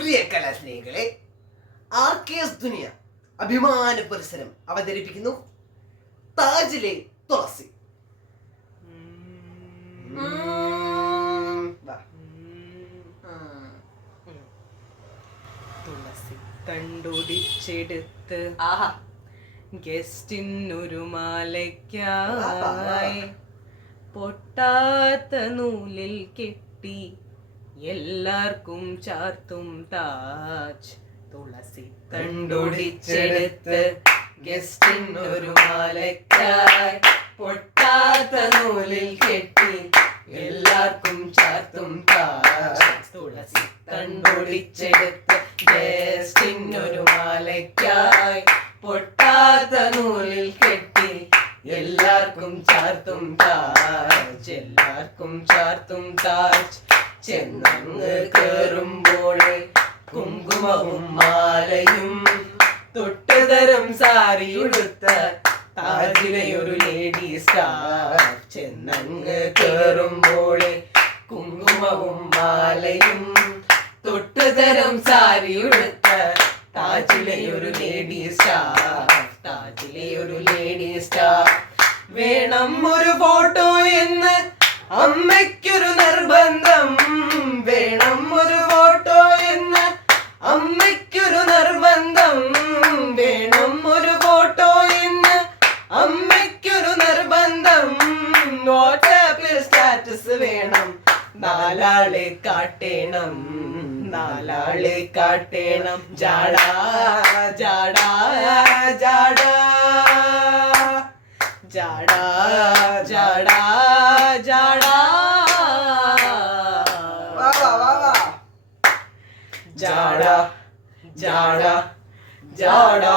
പ്രിയ കലാസ്നേഹികളെ, ആർക്കേസ് ദുനിയ അഭിമാന പരിസരം അവതരിപ്പിക്കുന്നു താജിലെ തുളസി. തുളസി കണ്ടുടിച്ചെടുത്ത് ഗസ്റ്റിനൊരു മാലയ്ക്കായി പൊട്ടാത്ത നൂലിൽ കെട്ടി എല്ലാവർക്കും ചാർത്തും താജ്. തുളസി കണ്ടുടിച്ചെടുത്ത് ഗസ്റ്റിനൊരു മാലയ്ക്കായി പൊട്ടാത്ത നൂലിൽ കെട്ടി എല്ലാവർക്കും ചാർത്തും താജ്. തുളസി കണ്ടുടിച്ചെടുത്ത് ഗസ്റ്റിനൊരു മാലയ്ക്കായി പൊട്ടാത്ത നൂലിൽ കെട്ടി എല്ലാവർക്കും ചാർത്തും താജ്. എല്ലാവർക്കും ചാർത്തും താജ്. ചെന്നങ്ങ് കേറുമ്പോൾ കുങ്കുമവും മാലയും തൊട്ടുതരം സാരിയുടുത്ത താജിലെ ഒരു ലേഡി സ്റ്റാർ. ചെന്നങ്ങ് കേറുമ്പോൾ കുങ്കുമവും മാലയും തൊട്ടുതരം സാരിയുടുത്ത താജിലെ ഒരു ലേഡി സ്റ്റാർ. താജിലെ ഒരു ലേഡി സ്റ്റാർ. വേണം ഒരു ഫോട്ടോ എന്ന് അമ്മയ്ക്കൊരു നിർബന്ധം. വേണം ഒരു ഫോട്ടോ എന്ന് അമ്മയ്ക്കൊരു നിർബന്ധം. വേണം ഒരു ഫോട്ടോ എന്ന് അമ്മയ്ക്കൊരു നിർബന്ധം. വാട്സാപ്പിൽ സ്റ്റാറ്റസ് വേണം, നാലാളെ കാട്ടേണം, നാലാളെ കാട്ടേണം. ജാടാ ജാടാ ജാടാ ജാടാ ജാടാ ജാടാ ജാടാ ജാടാ ജാടാ